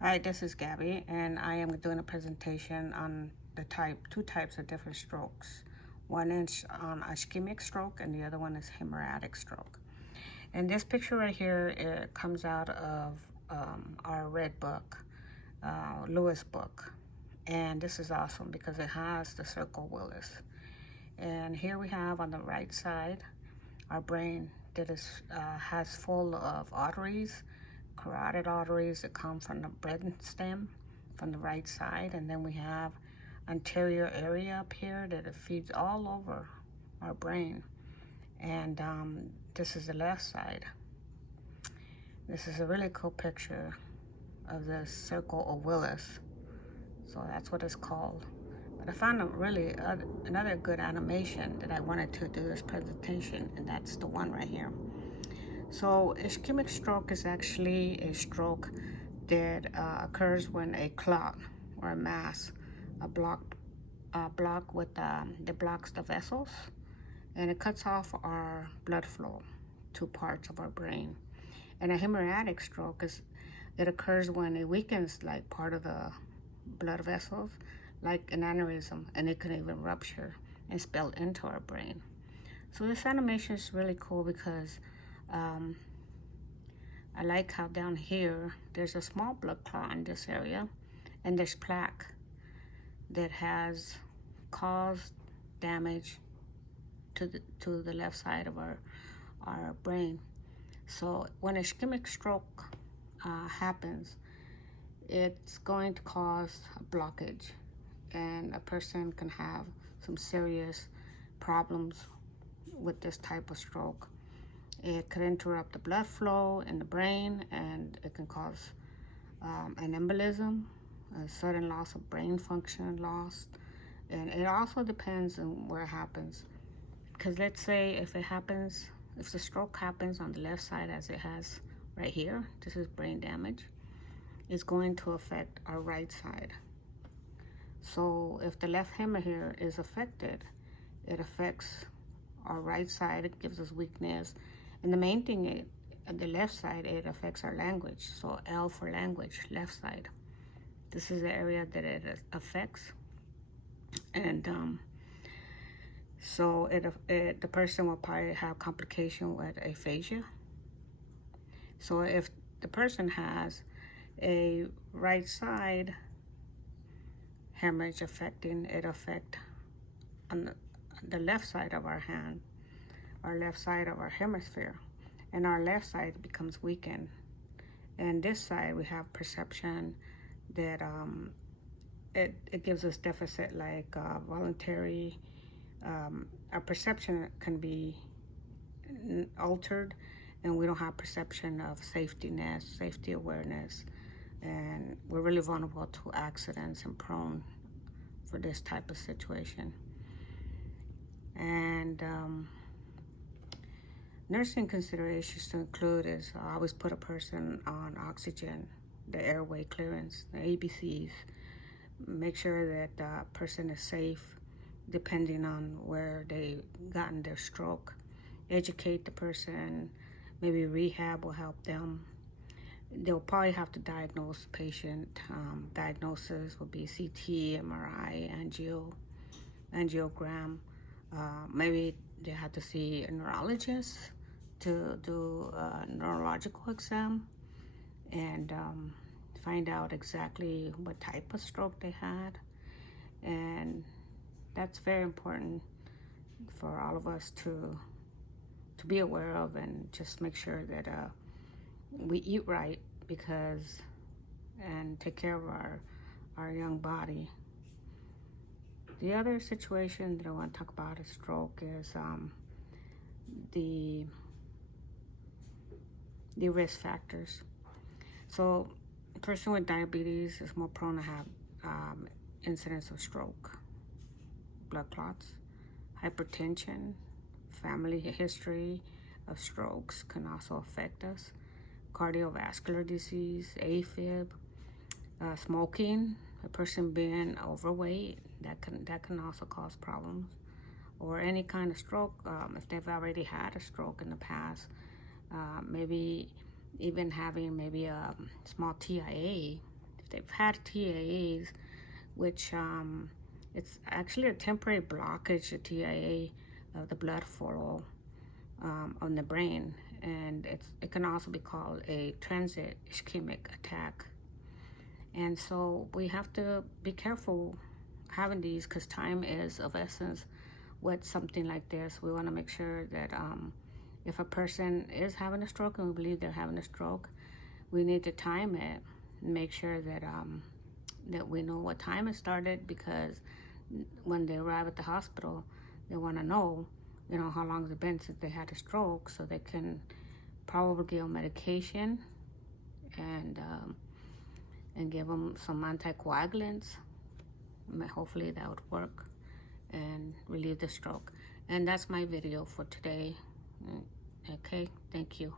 Hi, this is Gabby, and I am doing a presentation on two types of different strokes. One is on ischemic stroke, and the other one is hemorrhagic stroke. And this picture right here, it comes out of our red book, Lewis book. And this is awesome because it has the circle Willis. And here we have on the right side our brain that has full of arteries, carotid arteries that come from the brain stem from the right side, and then we have anterior area up here that it feeds all over our brain. And this is the left side. This is a really cool picture of the circle of Willis. So that's what it's called. But I found another good animation that I wanted to do this presentation, and that's the one right here. So ischemic stroke is actually a stroke that occurs when a clot or a mass, a block that blocks the vessels, and it cuts off our blood flow to parts of our brain. And a hemorrhagic stroke it occurs when it weakens like part of the blood vessels, like an aneurysm, and it can even rupture and spill into our brain. So this animation is really cool because I like how down here there's a small blood clot in this area, and there's plaque that has caused damage to the left side of our brain. So when ischemic stroke happens, it's going to cause a blockage, and a person can have some serious problems with this type of stroke. It could interrupt the blood flow in the brain, and it can cause an embolism, a sudden loss of brain function lost. And it also depends on where it happens. Because let's say if the stroke happens on the left side as it has right here, this is brain damage, it's going to affect our right side. So if the left hemisphere is affected, it affects our right side, it gives us weakness. And the main thing, the left side, it affects our language. So L for language, left side. This is the area that it affects. And so the person will probably have complication with aphasia. So if the person has a right side hemorrhage affecting, it affect on the left side of our hand, our left side of our hemisphere, and our left side becomes weakened. And this side we have perception that it gives us deficit like voluntary. Our perception can be altered, and we don't have perception of safety awareness, and we're really vulnerable to accidents and prone for this type of situation. And nursing considerations to include is I always put a person on oxygen, the airway clearance, the ABCs. Make sure that the person is safe depending on where they gotten their stroke. Educate the person, maybe rehab will help them. They'll probably have to diagnose the patient. Diagnosis will be CT, MRI, angiogram. Maybe they have to see a neurologist to do a neurological exam and find out exactly what type of stroke they had. And that's very important for all of us to be aware of, and just make sure that we eat right and take care of our young body. The other situation that I want to talk about a stroke is the risk factors. So a person with diabetes is more prone to have incidents of stroke, blood clots, hypertension, family history of strokes can also affect us, cardiovascular disease, AFib, smoking, a person being overweight, that can also cause problems, or any kind of stroke. If they've already had a stroke in the past, maybe even having maybe a small TIA they've had TIAs, which it's actually a temporary blockage of TIA of the blood flow on the brain, and it can also be called a transient ischemic attack. And so we have to be careful having these, because time is of essence with something like this. We want to make sure that if a person is having a stroke and we believe they're having a stroke, we need to time it and make sure that that we know what time it started, because when they arrive at the hospital, they want to know, how long it's been since they had a stroke, so they can probably give them medication and give them some anticoagulants. Hopefully that would work and relieve the stroke. And that's my video for today. Okay, thank you.